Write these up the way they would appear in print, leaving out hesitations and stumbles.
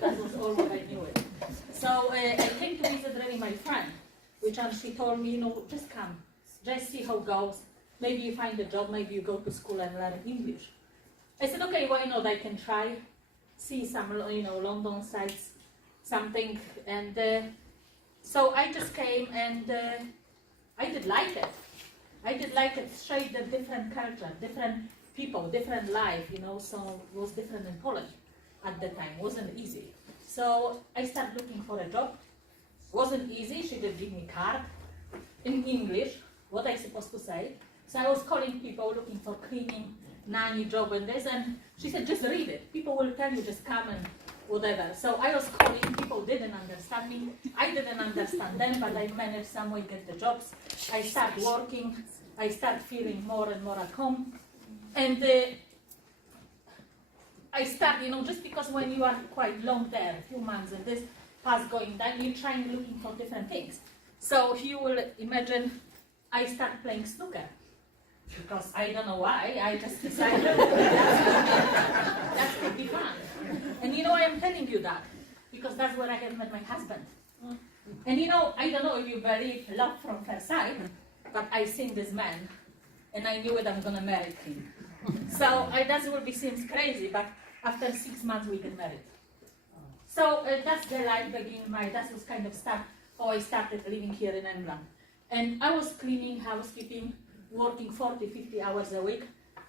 That was all what I knew it. So I came to visit really my friend, which she told me, just come, just see how it goes. Maybe you find a job, maybe you go to school and learn English. I said, okay, why not? I can try, see some, London sites, something. And so I just came and I did like it. I did like it, straight the different culture, different people, different life, so it was different in Poland at the time. It wasn't easy. So I started looking for a job. Wasn't easy. She did give me card in English, what I supposed to say. So I was calling people looking for cleaning, nanny job and this, and she said, just read it. People will tell you, just come and whatever. So I was calling, people didn't understand me. I didn't understand them, but I managed some way to get the jobs. I started working. I started feeling more and more at home. And I started, just because when you are quite long there, a few months, and this past going down, you're trying looking for different things. So you will imagine I started playing snooker. Because I don't know why, I just decided that could be fun. And I am telling you that, because that's where I have met my husband. And I don't know if you believe love from first sight, but I seen this man, and I knew it, I'm gonna marry him. So that will be seems crazy, but after 6 months we get married. So that's the life beginning. That was kind of start how I started living here in England. And I was cleaning, housekeeping, working 40, 50 hours a week.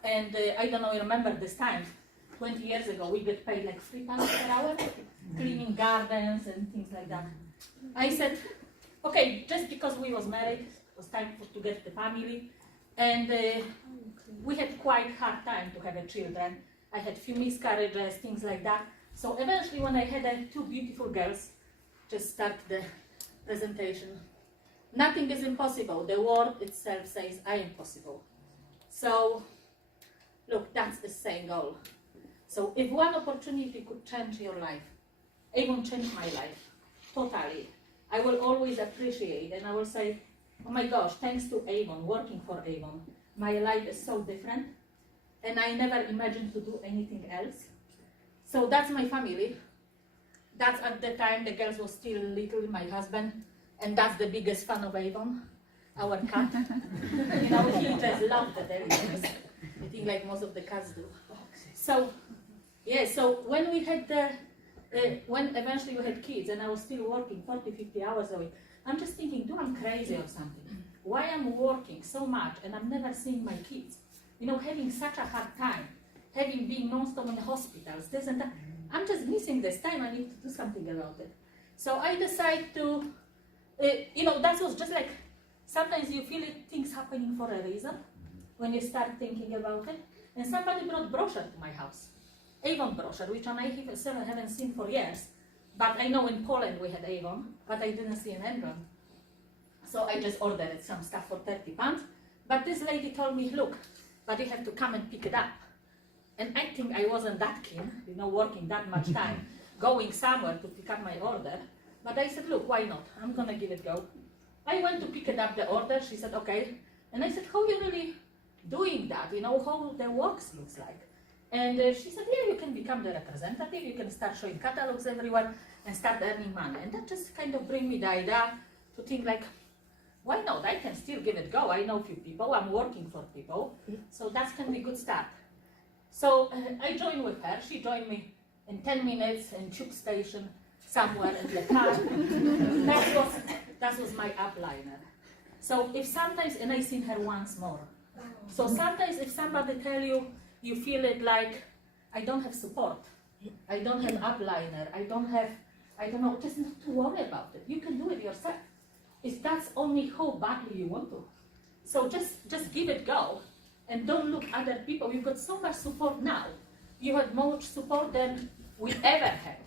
And I don't know, you remember this time, 20 years ago, we get paid like £3 per hour, cleaning gardens and things like that. I said, okay, just because we was married, it was time to get the family. And we had quite hard time to have children. I had few miscarriages, things like that. So eventually when I had two beautiful girls, just start the presentation. Nothing is impossible. The word itself says, I am possible. So, look, that's the same goal. So if one opportunity could change your life, Avon changed my life, totally. I will always appreciate, and I will say, oh my gosh, thanks to Avon, working for Avon, my life is so different, and I never imagined to do anything else. So that's my family. That's at the time the girls were still little, my husband, and that's the biggest fan of Avon, our cat. He just loved the dairies. I think like most of the cats do. So, yeah, so when we had when eventually we had kids and I was still working 40, 50 hours a week, I'm just thinking, I'm crazy or something? Why I'm working so much and I'm never seeing my kids? Having such a hard time, having been non-stop in the hospitals, this and that. I'm just missing this time, I need to do something about it. So I decided to, that was just like, sometimes you feel things happening for a reason, when you start thinking about it. And somebody brought brochure to my house, Avon brochure, which I haven't seen for years. But I know in Poland we had Avon, but I didn't see in England. So I just ordered some stuff for £30. But this lady told me, look, but you have to come and pick it up. And I think I wasn't that keen, working that much time, going somewhere to pick up my order. But I said, look, why not? I'm gonna give it a go. I went to pick it up, the order. She said, okay. And I said, how are you really doing that? How the works looks like. And she said, yeah, you can become the representative. You can start showing catalogs everywhere and start earning money. And that just kind of bring me the idea to think like, why not? I can still give it a go. I know a few people. I'm working for people. So that can be a good start. So I joined with her. She joined me in 10 minutes in tube station somewhere in the car. that was my upliner. So if sometimes, and I seen her once more. So sometimes if somebody tell you, you feel it like, I don't have support. I don't have upliner. I don't know, just not to worry about it. You can do it yourself. If that's only how badly you want to. So just give it a go. And don't look at other people. You've got so much support now. You have more support than we ever had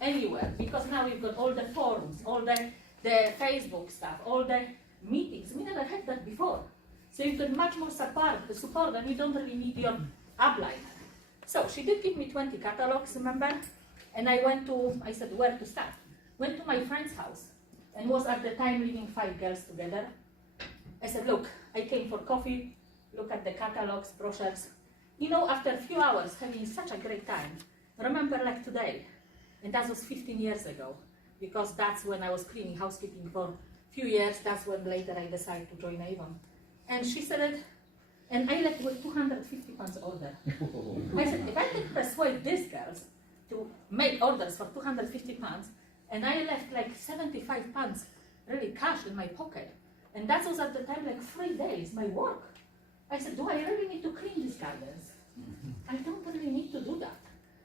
anywhere. Because now we've got all the forums, all the Facebook stuff, all the meetings. We never had that before. So you've got much more support and you don't really need your upliner. So she did give me 20 catalogs, remember? And I said, where to start? Went to my friend's house and was at the time living 5 girls together. I said, look, I came for coffee, look at the catalogs, brochures. After a few hours having such a great time, remember like today, And that was 15 years ago, because that's when I was cleaning housekeeping for a few years. That's when later I decided to join Avon. And she said it, and I left with 250 pounds order. I said, if I can persuade these girls to make orders for 250 pounds, and I left like 75 pounds really cash in my pocket, and that was at the time like 3 days, my work. I said, do I really need to clean these gardens? I don't really need to do that.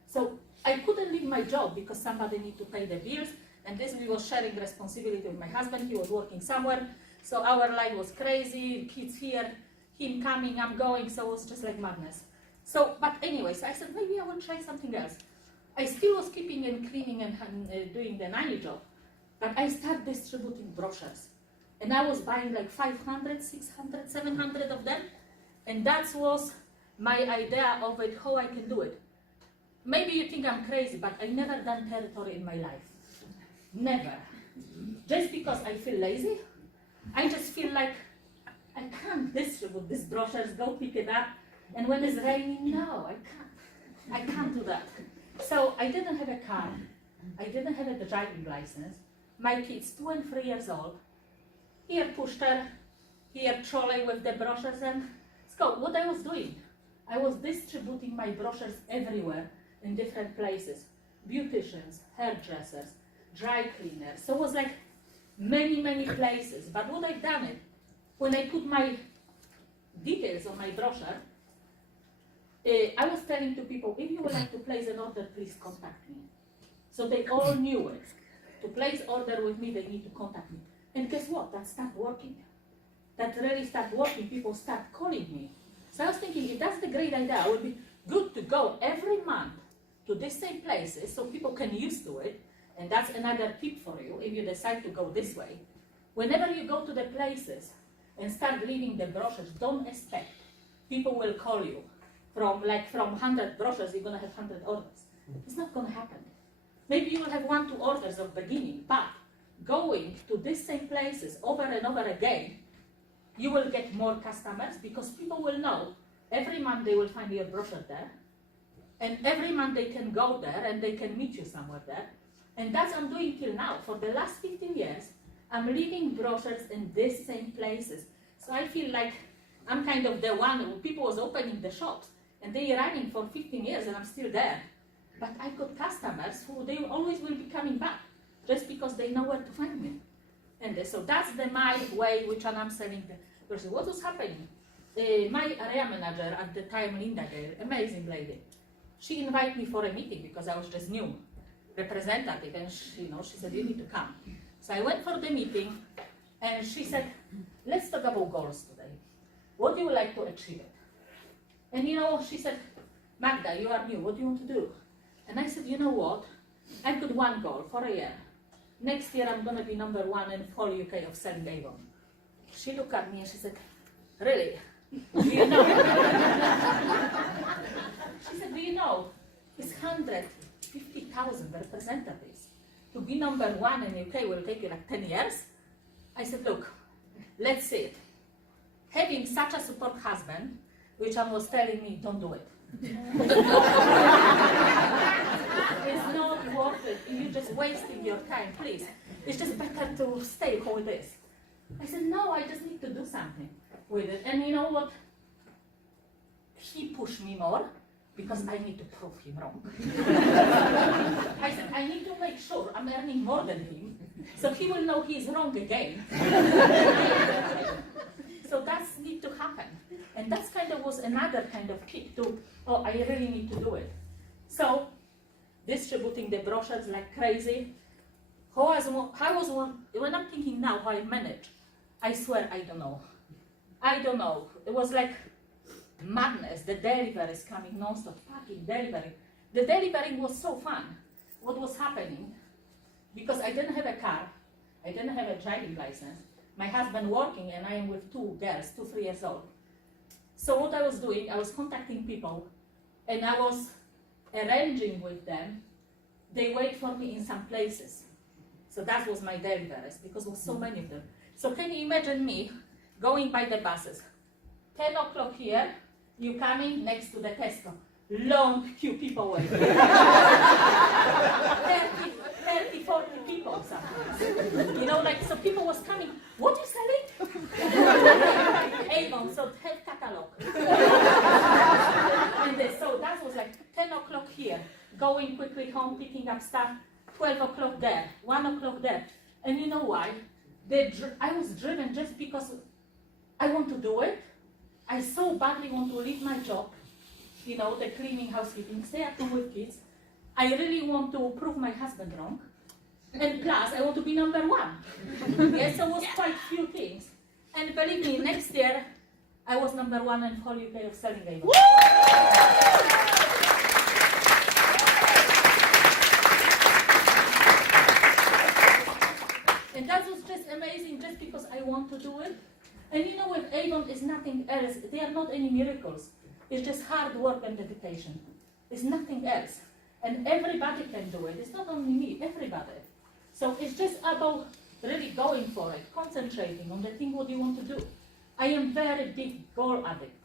So I couldn't leave my job because somebody needed to pay the bills, and this we was sharing responsibility with my husband. He was working somewhere, so our life was crazy, kids here, him coming, I'm going, so it was just like madness. So, but anyway, so I said, maybe I will try something else. I still was keeping and cleaning and doing the nanny job, but I started distributing brochures. And I was buying like 500, 600, 700 of them, and that was my idea of it, how I can do it. Maybe you think I'm crazy, but I never done territory in my life. Never. Just because I feel lazy, I just feel like I can't distribute these brochures, go pick it up, and when it's raining, no, I can't. I can't do that. So I didn't have a car. I didn't have a driving license. My kids, 2 and 3 years old, here pushter, here trolley with the brochures, and so what I was doing, I was distributing my brochures everywhere in different places. Beauticians, hairdressers, dry cleaners. So it was like many, many places. But what I've done it, when I put my details on my brochure, I was telling to people, if you would like to place an order, please contact me. So they all knew it. To place order with me, they need to contact me. And guess what? That started working. That really started working. People start calling me. So I was thinking, if that's the great idea, it would be good to go every month to the same places so people can use to it. And that's another tip for you if you decide to go this way. Whenever you go to the places and start leaving the brochures, don't expect people will call you. From 100 brochures, you're going to have 100 orders. It's not going to happen. Maybe you will have 1, 2 orders of beginning, but going to these same places over and over again, you will get more customers because people will know every month they will find your brochure there, and every month they can go there and they can meet you somewhere there. And that's what I'm doing till now. For the last 15 years, I'm leaving brochures in these same places. So I feel like I'm kind of the one who people was opening the shops and they running for 15 years and I'm still there. But I've got customers who they always will be coming back just because they know where to find me. And so that's my way which I'm selling the brochure. What was happening? My area manager at the time, Linda Gale, amazing lady, she invited me for a meeting because I was just new representative, and she said, you need to come. So I went for the meeting, and she said, let's talk about goals today. What do you like to achieve? And she said, Magda, you are new, what do you want to do? And I said, you know what? I've got one goal for a year. Next year I'm going to be #1 in whole UK of selling Avon. She looked at me and she said, really? Do you know? She said, do you know, it's 150,000 representatives. To be #1 in UK will take you like 10 years. I said, look, let's see it. Having such a support husband, which I was telling me, don't do it. It's not worth it. You're just wasting your time, please. It's just better to stay how it is. I said, no, I just need to do something with it. And you know what? He pushed me more because I need to prove him wrong. I said, I need to make sure I'm earning more than him, so he will know he's wrong again. So that's need to happen. And that's kind of was another kind of kick to, oh, I really need to do it. So distributing the brochures like crazy. When I'm thinking now how I manage, I swear I don't know. I don't know. It was like madness. The delivery is coming non-stop, packing, delivering. The delivering was so fun. What was happening? Because I didn't have a car, I didn't have a driving license. My husband working, and I am with 2 girls, 2, 3 years old. So what I was doing, I was contacting people, and I was arranging with them. They wait for me in some places. So that was my deliveries, because there was so many of them. So can you imagine me going by the buses? 10 o'clock here, you coming next to the Tesco. long queue people waiting. 30, 40 people sometimes. You know, like, so people was coming, what you selling? Avon, so have catalog. So that was like 10 o'clock here, going quickly home, picking up stuff, 12 o'clock there, 1 o'clock there. And you know why? I was driven just because I want to do it. I so badly want to leave my job, you know, the cleaning, housekeeping, stay at home with kids. I really want to prove my husband wrong. And plus, I want to be number one. Yes, so it was quite few things. And believe me, next year, I was number one in whole UK of selling Avon. And that was just amazing, just because I want to do it. And you know, with Avon is nothing else. They are not any miracles. It's just hard work and dedication. It's nothing else. And everybody can do it. It's not only me, everybody. So it's just about really going for it, concentrating on the thing what you want to do. I am very big goal addict.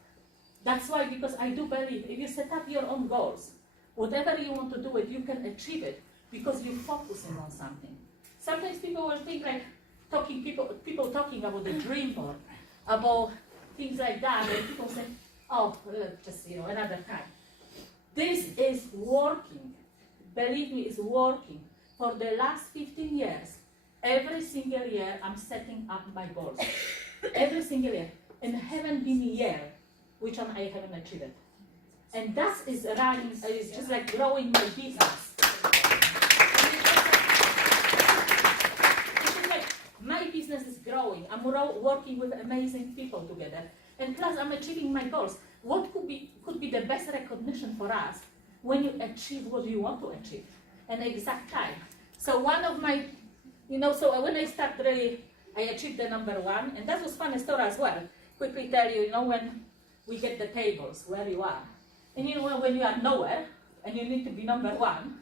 That's why, because I do believe if you set up your own goals, whatever you want to do it, you can achieve it because you're focusing on something. Sometimes people will think like people talking about the dream board, about things like that, and people say, oh, just, you know, another time. This is working. Believe me, it's working. For the last 15 years, every single year, I'm setting up my goals. Every single year. And haven't been a year which one I haven't achieved it. And that is running, it's just like growing my business. It's like my business is growing. I'm working with amazing people together. And plus, I'm achieving my goals. What could be the best recognition for us when you achieve what you want to achieve? An exact time. So one of my, you know, so when I start really, I achieved the number one, and that was funny story as well. Quickly tell you, you know, when we get the tables, where you are. And you know, when you are nowhere, and you need to be number one,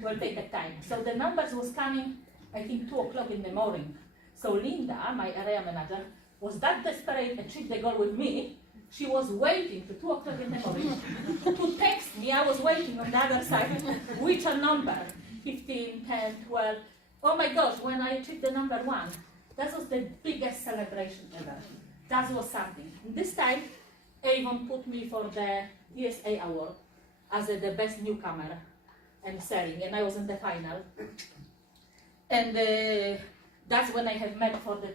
will take a time. So the numbers was coming, I think 2 o'clock in the morning. So Linda, my area manager, was that desperate to achieve the goal with me. She was waiting to 2 o'clock in the morning to text me. I was waiting on the other side, which a number, 15, 10, 12. Oh my gosh, when I achieved the number one, that was the biggest celebration ever. That was something. And this time, Avon put me for the DSA award as the best newcomer and selling, and I was in the final. And that's when I have met for the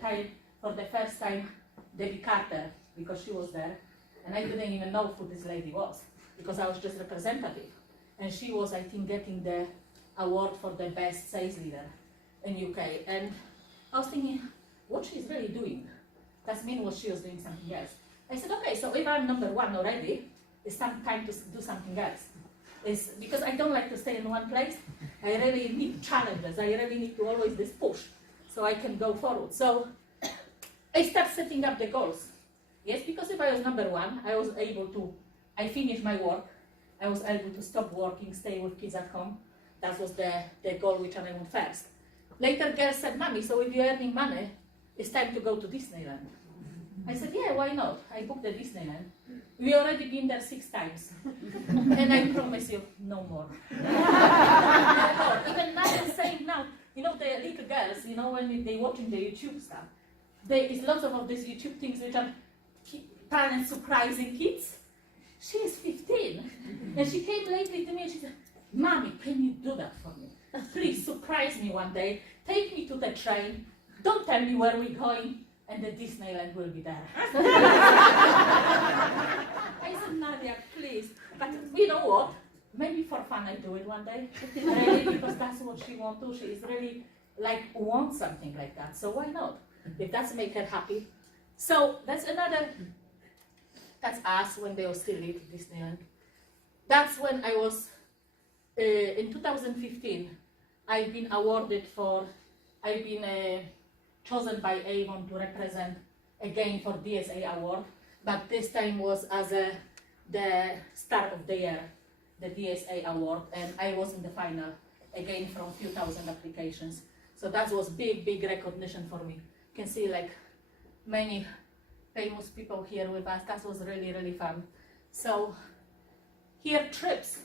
first time, Debbie Carter, because she was there. And I didn't even know who this lady was, because I was just representative. And she was, I think, getting the award for the best sales leader in UK. And I was thinking, what she's really doing? That means what she was doing something else. I said, okay, so if I'm number one already, it's time to do something else. It's because I don't like to stay in one place. I really need challenges. I really need to always this push so I can go forward. So I start setting up the goals. Yes, because if I was number one, I was able to, I finished my work. I was able to stop working, stay with kids at home. That was the goal which I went first. Later, girls said, Mommy, so if you're earning money, it's time to go to Disneyland. I said, yeah, why not? I booked the Disneyland. We already been there 6 times. And I promise you, no more. Even now, I'm saying now, you know, the little girls, you know, when they're watching the YouTube stuff, there is lots of these YouTube things which are parents surprising kids. She is 15. And she came lately to me and she said, Mommy, can you do that for me? Please surprise me one day. Take me to the train. Don't tell me where we're going. And the Disneyland will be there. I said, Nadia, please. But you know what? Maybe for fun I do it one day. Really, because that's what she wants to. She is really like wants something like that. So why not? If that's make her happy. So that's us when they were still live in Disneyland. That's when I was, in 2015, I've been chosen by Avon to represent again for DSA award, but this time was as the start of the year, the DSA award, and I was in the final again from few thousand applications. So that was big recognition for me. You can see like many famous people here with us. That was really fun. So here trips.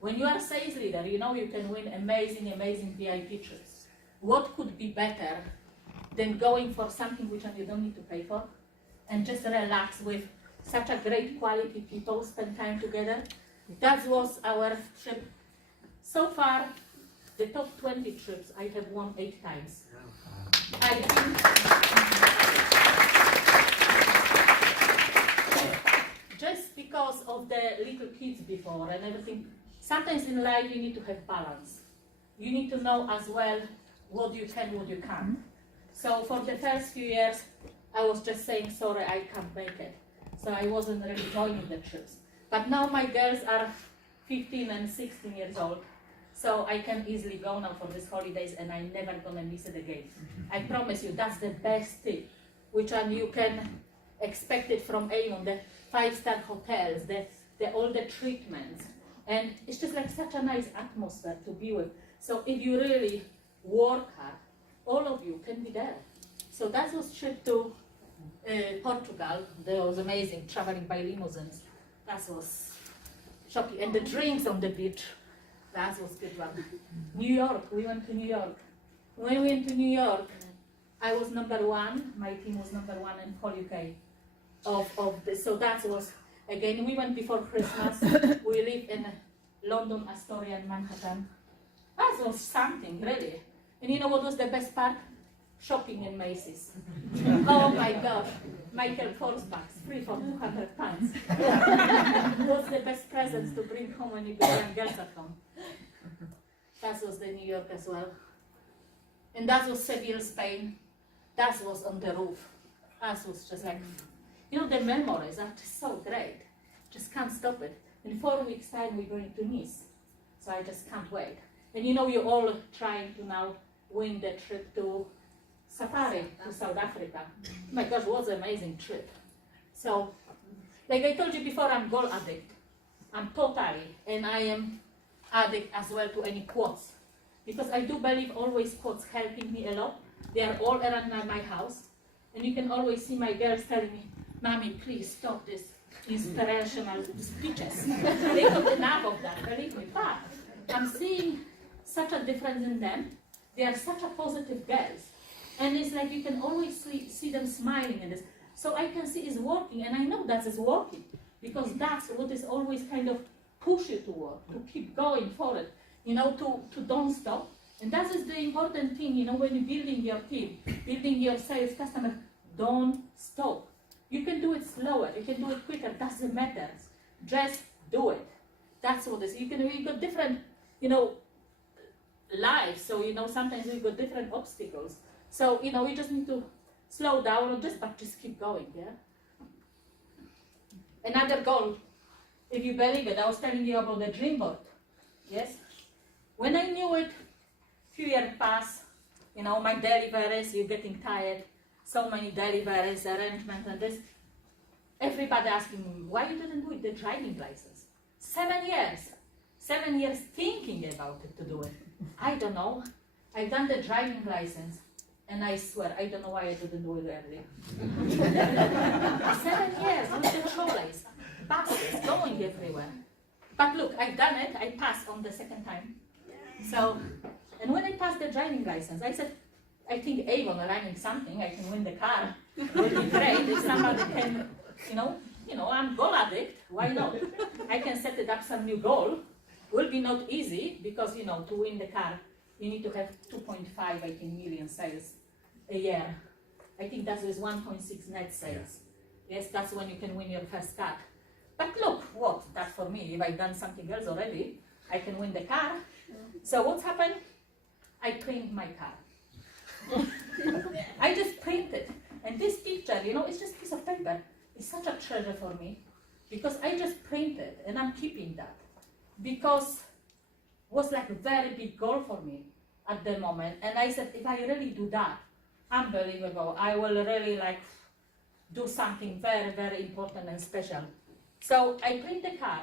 When you are a sales leader, you know you can win amazing, amazing VIP trips. What could be better than going for something which you don't need to pay for and just relax with such a great quality people, spend time together? That was our trip. So far, the top 20 trips I have won 8 times. I think just because of the little kids before and everything, sometimes in life you need to have balance. You need to know as well what you can, what you can't. So for the first few years, I was just saying, sorry, I can't make it. So I wasn't really joining the trips. But now my girls are 15 and 16 years old. So I can easily go now for these holidays and I'm never gonna miss it again. I promise you, that's the best tip, which you can expect it from Avon, the 5-star hotels, all the treatments. And it's just like such a nice atmosphere to be with. So if you really work hard, all of you can be there. So that was trip to Portugal. That was amazing, traveling by limousines. That was shocking. And the drinks on the beach, that was good one. New York, we went to New York. When we went to New York, I was #1, my team was #1 in whole UK. Of this. So that was, again, we went before Christmas. We lived in London, Astoria, and Manhattan. That was something, really. And you know what was the best part? Shopping in Macy's. Oh my gosh, Michael Kors bags, free for 200 pounds. What's the best presents to bring home when you got young girls at home? That was the New York as well. And that was Seville, Spain. That was on the roof. That was just like, you know, the memories are just so great. Just can't stop it. In 4 weeks' time, we're going to Nice. So I just can't wait. And you know, you're all trying to now win the trip to safari to South Africa. My gosh, what an amazing trip. So, like I told you before, I'm goal addict. I'm totally, and I am addict as well to any quotes. Because I do believe always quotes helping me a lot. They are all around my house. And you can always see my girls telling me, Mommy, please stop this inspirational speeches. They got enough of that, believe me. But I'm seeing such a difference in them. They are such a positive girls. And it's like you can always see them smiling in this. So I can see it's working, and I know that it's working. Because that's what is always kind of push you to work, to keep going for it, you know, to don't stop. And that is the important thing, you know, when you're building your team, building your sales customers, don't stop. You can do it slower, you can do it quicker, doesn't matter. Just do it. That's what it is. We got different, you know, lives, so, you know, sometimes we got different obstacles. So, you know, we just need to slow down, but just keep going, yeah? Another goal, if you believe it, I was telling you about the dream board, yes? When I knew it, few years passed, you know, my deliveries, you're getting tired, so many deliveries, arrangements, and this. Everybody asking me, why you didn't do it, the driving license? 7 years. 7 years thinking about it to do it. I don't know. I've done the driving license, and I swear, I don't know why I didn't do it earlier. 7 years with the trolleys, buses, going everywhere. But look, I've done it, I passed on the second time. So, and when I passed the driving license, I said, I think Avon running something, I can win the car. It would be great if somebody can, you know, I'm goal addict, why not? I can set it up some new goal. Will be not easy because, you know, to win the car, you need to have 2.5, I think, million sales a year. I think that is 1.6 net sales. Yes, that's when you can win your first car. But look, what? That's for me. If I've done something else already, I can win the car. So what's happened? I print my car. I just print it. And this picture, you know, it's just a piece of paper. It's such a treasure for me because I just printed and I'm keeping that because it was like a very big goal for me at the moment. And I said, if I really do that, unbelievable, I will really like do something very, very important and special. So I print the car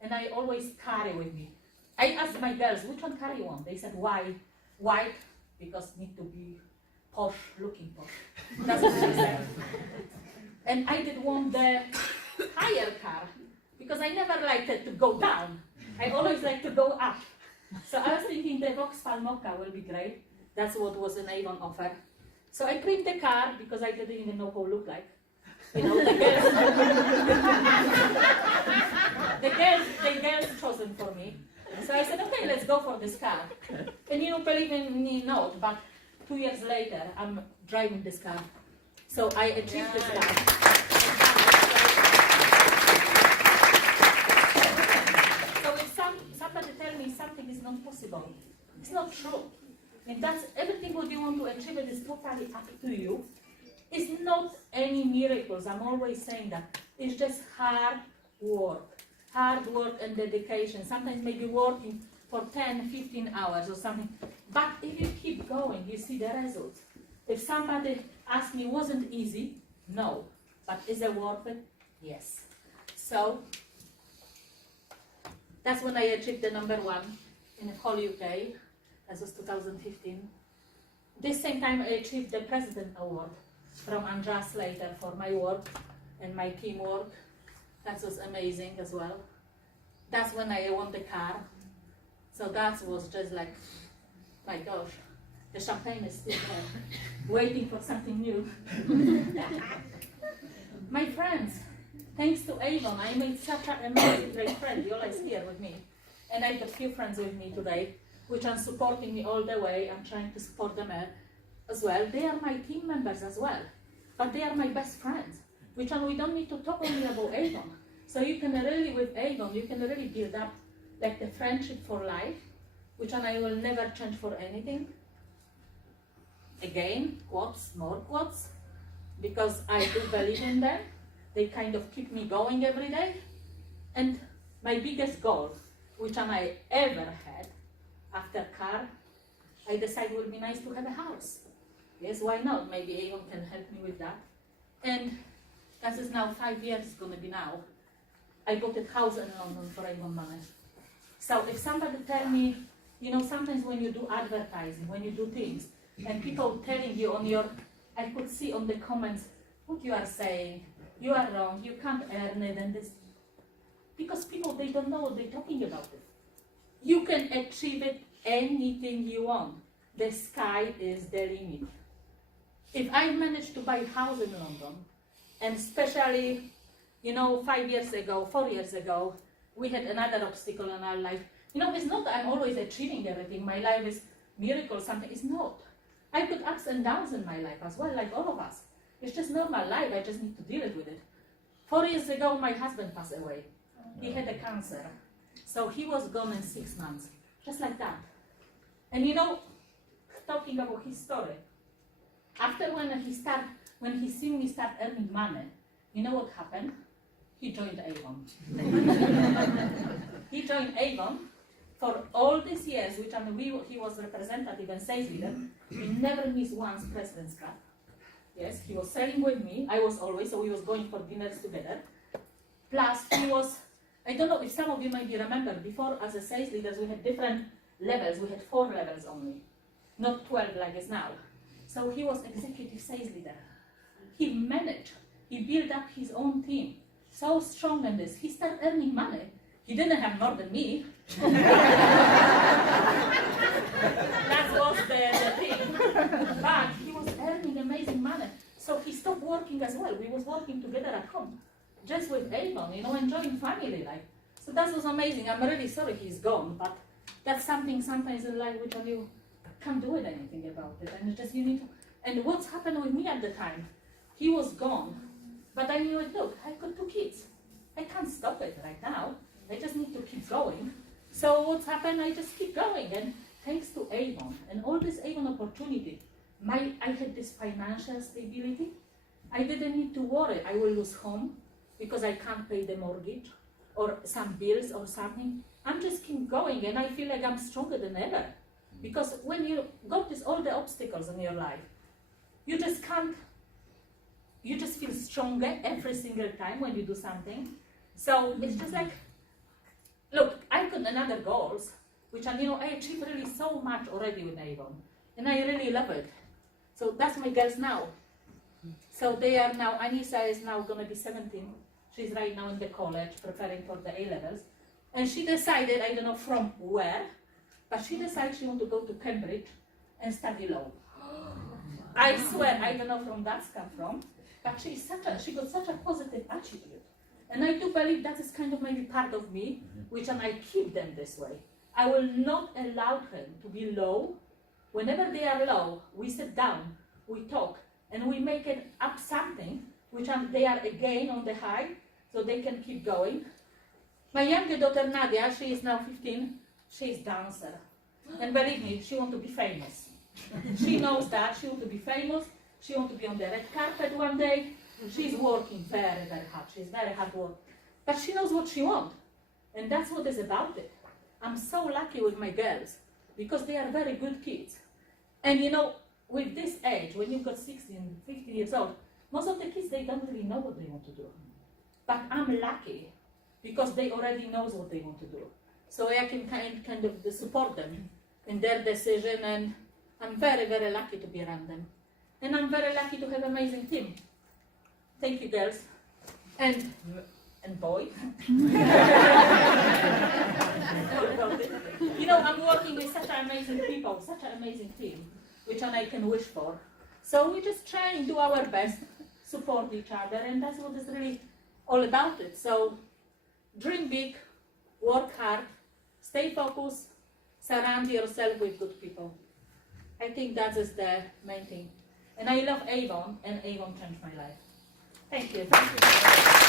and I always carry with me. I asked my girls, which one car you want? They said, why? White, because need to be posh, looking posh. That's what they said. And I did want the higher car, because I never liked it to go down. I always like to go up. So I was thinking the Vauxhall Mocha will be great. That's what was an Avon offer. So I cleaned the car because I didn't even know how it looked like. You know, the girls chosen for me. So I said, okay, let's go for this car. And you know, believe me or not, but 2 years later, I'm driving this car. So I achieved this car. So if somebody tell me something is not possible, it's not true. And that's everything what you want to achieve, it is totally up to you. It's not any miracles, I'm always saying that. It's just hard work and dedication. Sometimes maybe working for 10, 15 hours or something. But if you keep going, you see the results. If somebody asks me, wasn't easy? No. But is it worth it? Yes. So, that's when I achieved the #1 in the whole UK. That was 2015. This same time I achieved the President Award from Andrea Slater for my work and my teamwork. That was amazing as well. That's when I won the car. So that was just like, my gosh, the champagne is still there, waiting for something new. My friends, thanks to Avon, I made such an amazing great friend. Yola is here with me. And I've got a few friends with me today, which are supporting me all the way. I'm trying to support them as well. They are my team members as well, but they are my best friends, which one we don't need to talk only about Avon. So you can really, with Avon, you can really build up like the friendship for life, which one I will never change for anything. Again, quotes, more quotes, because I do believe in them. They kind of keep me going every day. And my biggest goal, which one I ever had, after car, I decided it would be nice to have a house. Yes, why not? Maybe Avon can help me with that. And that is now 5 years, it's going to be now. I bought a house in London for Avon money. So if somebody tell me, you know, sometimes when you do advertising, when you do things, and people telling you on your, I could see on the comments, what you are saying, you are wrong, you can't earn it, and this, because people, they don't know what they're talking about it. You can achieve it anything you want. The sky is the limit. If I managed to buy a house in London, and especially, you know, 5 years ago, 4 years ago, we had another obstacle in our life. You know, it's not that I'm always achieving everything. My life is miracle, something. It's not. I've got ups and downs in my life as well, like all of us. It's just normal life. I just need to deal with it. 4 years ago, my husband passed away. He had a cancer. So he was gone in 6 months, just like that. And you know, talking about his story, after when he seen me start earning money, you know what happened? He joined Avon. He joined Avon for all these years, which he was representative and sales leader. He never missed once President's Cup. Yes, he was selling with me. I was always, so we was going for dinners together. Plus, he was, I don't know if some of you maybe remember, before as a sales leaders, we had different levels. We had 4 levels only, not 12 like it's now. So he was executive sales leader. He managed, he built up his own team. So strong in this, he started earning money. He didn't have more than me. That was the thing. But he was earning amazing money. So he stopped working as well. We was working together at home, just with Avon, you know, enjoying family life. So that was amazing. I'm really sorry he's gone, but that's something sometimes in life which you can't do anything about it. And it's just you need to. And what's happened with me at the time? He was gone. But I knew, look, I've got 2 kids. I can't stop it right now. I just need to keep going. So what's happened? I just keep going. And thanks to Avon and all this Avon opportunity, I had this financial stability. I didn't need to worry I will lose home because I can't pay the mortgage or some bills or something. I'm just keep going, and I feel like I'm stronger than ever. Because when you got all the obstacles in your life, you just can't. You just feel stronger every single time when you do something. So it's just like, look, I've got another goals, which are, you know, I achieved really so much already with Avon. And I really love it. So that's my girls now. So they are now, Anissa is now going to be 17. She's right now in the college preparing for the A-levels. And she decided, I don't know from where, but she decided she wants to go to Cambridge and study law. I swear, I don't know from that's come from, but she got such a positive attitude. And I do believe that is kind of maybe part of me, which and I keep them this way. I will not allow them to be low. Whenever they are low, we sit down, we talk, and we make it up something, which they are again on the high, so they can keep going. My younger daughter Nadia, she is now 15, she's dancer. And believe me, she wants to be famous. She knows that, she wants to be famous, she wants to be on the red carpet one day. She's working very, very hard, she's very hard work. But she knows what she wants, and that's what is about it. I'm so lucky with my girls, because they are very good kids. And you know, with this age, when you've got 16, 15 years old, most of the kids, they don't really know what they want to do. But I'm lucky, because they already know what they want to do. So I can kind of support them in their decision, and I'm very, very lucky to be around them. And I'm very lucky to have an amazing team. Thank you, girls. And boy. You know, I'm working with such amazing people, such an amazing team, which I can wish for. So we just try and do our best, support each other, and that's what is really all about it. So dream big, work hard, stay focused, surround yourself with good people. I think that is the main thing. And I love Avon, and Avon changed my life. Thank you. Thank you.